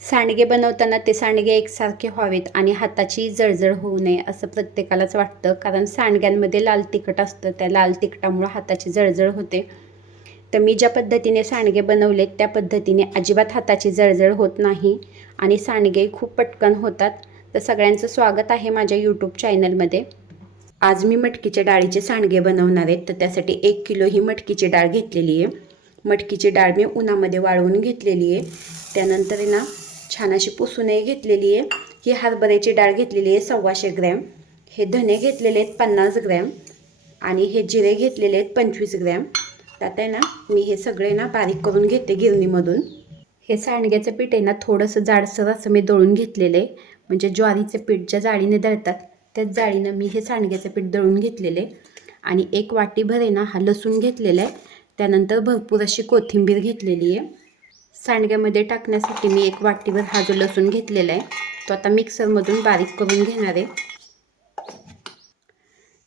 सांडगे बनवताना ते सांडगे एकसारखे व्हावेत आणि हाताची जळजळ होऊ नये असं प्रत्येकालाच वाटतं, कारण सांडग्यांमध्ये लाल तिखट असतं. त्या लाल तिखटामुळे हाताची जळजळ होते. तर मी ज्या पद्धतीने सांडगे बनवलेत त्या पद्धतीने अजिबात हाताची जळजळ होत नाही आणि सांडगे खूप पटकन होतात. तर सगळ्यांचं स्वागत आहे माझ्या यूट्यूब चॅनलमध्ये. आज मी मटकीच्या डाळीचे सांडगे बनवणार आहेत. तर त्यासाठी 1 किलो ही मटकीची डाळ घेतलेली आहे. मटकीची डाळ मी उन्हामध्ये वाळवून घेतलेली आहे. त्यानंतर आहे ना छान अशी पुसूनही घेतलेली आहे. ही हरभऱ्याची डाळ घेतलेली आहे 125 ग्रॅम. हे धने घेतलेले आहेत 50 ग्रॅम आणि हे जिरे घेतलेले आहेत 25 ग्रॅम. आता आहे ना मी हे सगळे ना बारीक करून घेते गिरणीमधून. हे सांडग्याचं पीठ आहे ना थोडंसं जाडसर असं मी दळून घेतलेलं आहे. म्हणजे ज्वारीचं पीठ ज्या जाळीने दळतात त्याच जाळीनं मी हे सांडग्याचं पीठ दळून घेतलेले. आणि 1 वाटीभर आहे ना हा लसूण घेतलेला आहे. त्यानंतर भरपूर अशी कोथिंबीर घेतलेली आहे. सांडग्यामध्ये टाकण्यासाठी मी 1 वाटीभर हा जो लसूण घेतलेला आहे तो आता मिक्सरमधून बारीक करून घेणार आहे.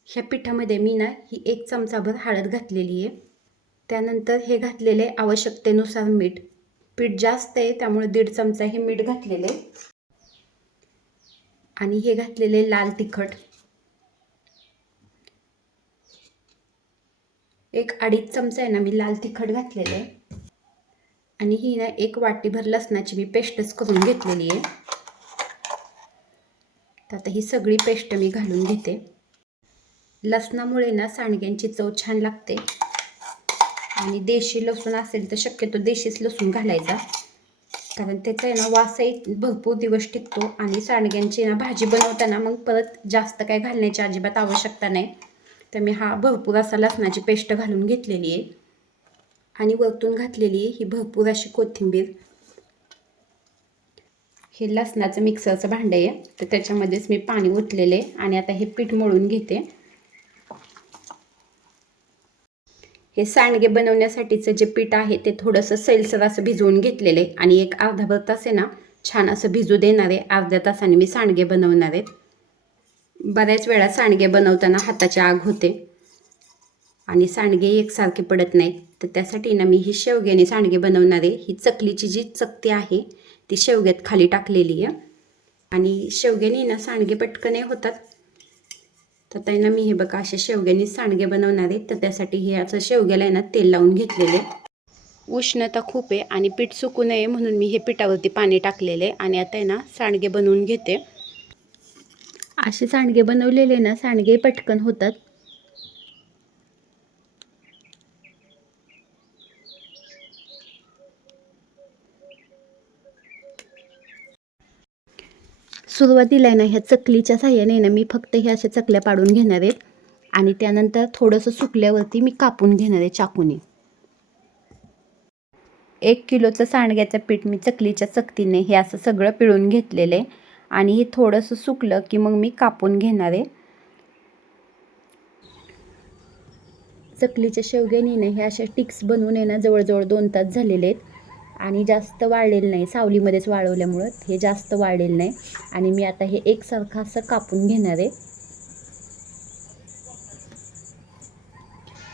ह्या पिठामध्ये मी ना ही 1 चमचाभर हळद घातलेली आहे. त्यानंतर हे घातलेले आवश्यकतेनुसार मीठ. पीठ जास्त आहे त्यामुळे 1.5 चमचा हे मीठ घातलेले आणि हे घातलेले लाल तिखट. 1-2.5 चमचा आहे ना मी लाल तिखट घातलेले आणि ही ना 1 वाटीभर लसणाची मी पेस्टच करून घेतलेली आहे. तर आता ही सगळी पेस्ट मी घालून घेते. लसणामुळे ना सांडग्यांची चव छान लागते आणि देशी लसूण असेल तर शक्यतो देशीच लसूण घालायचा, कारण त्याचा आहे ना वासही भरपूर दिवस टिकतो आणि सांडग्यांची ना भाजी बनवताना मग परत जास्त काय घालण्याची अजिबात आवश्यकता नाही. तर मी हा भरपूर असा लसणाची पेस्ट घालून घेतलेली आहे आणि वरतून घातलेली आहे ही भरपूर अशी कोथिंबीर. हे लसणाचं मिक्सरचं भांडं आहे तर त्याच्यामध्येच मी पाणी ओतलेले आणि आता हे पीठ मळून घेते. हे सांडगे बनवण्यासाठीचं जे पीठ आहे ते थोडंसं सैलसर असं भिजवून घेतलेलं आहे आणि 1 अर्धाभर तास आहे ना छान असं भिजू देणार आहे. अर्ध्या तासाने मी सांडगे बनवणार आहेत. बऱ्याच वेळा सांडगे बनवताना हाताची आग होते आणि सांडगे एकसारखे पडत नाहीत. तर त्यासाठी ना मी ही शेवग्याने सांडगे बनवणार आहे. ही चकलीची जी चकती आहे ती शेवग्यात खाली टाकलेली आहे आणि शेवग्याने ना सांडगे पटकन होतात. तर त्यांना मी हे बघा असे शेवग्याने सांडगे बनवणार आहे. तर त्यासाठी हे असं शेवग्याला आहे ना तेल लावून घेतलेले. उष्णता खूप आहे आणि पीठ सुकू नये म्हणून मी हे पिठावरती पाणी टाकलेले आणि आता आहे ना सांडगे बनवून घेते. असे सांडगे बनवलेले ना सांडगे पटकन होतात. सुरुवातीला आहे ना ह्या चकलीच्या साह्याने ना मी फक्त ह्या अशा चकल्या पाडून घेणार आहेत आणि त्यानंतर थोडंसं सुकल्यावरती मी कापून घेणार आहे चाकूने. 1 किलोचं सांडग्याचं पीठ मी चकलीच्या चकतीने हे असं सगळं पिळून घेतलेलं आहे आणि हे थोडंसं सुकलं की मग मी कापून घेणार आहे. चकलीच्या शेवग्याने हे अशा टिक्स बनवून आहे ना जवळजवळ 2 तास झालेले आहेत आणि जास्त वाळलेलं नाही. सावलीमध्येच वाळवल्यामुळं हे जास्त वाळलेलं नाही आणि मी आता हे एकसारखं असं कापून घेणार आहे.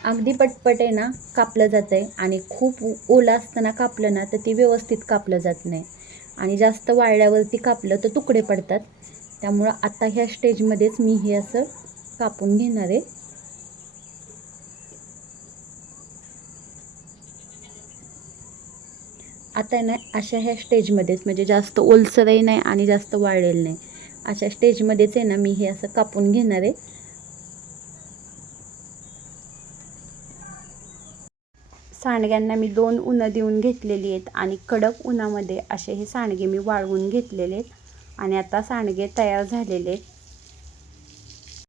अगदी पटपट आहे ना कापलं जातं आहे आणि खूप ओलं असताना कापलं ना तर ते व्यवस्थित कापलं जात नाही आणि जास्त वाळल्यावरती कापलं तर तुकडे पडतात. त्यामुळं आता ह्या स्टेजमध्येच मी हे असं कापून घेणार आहे. आता आहे ना अशा ह्या स्टेजमध्येच म्हणजे जास्त ओलसरही नाही आणि जास्त वाळलेलं नाही अशा स्टेजमध्येच आहे ना मी हे असं कापून घेणार आहे. सांडग्यांना मी 2 उन्हं देऊन घेतलेली आहेत आणि कडक उन्हामध्ये असे हे सांडगे मी वाळवून घेतलेले आहेत आणि आता सांडगे तयार झालेले आहेत.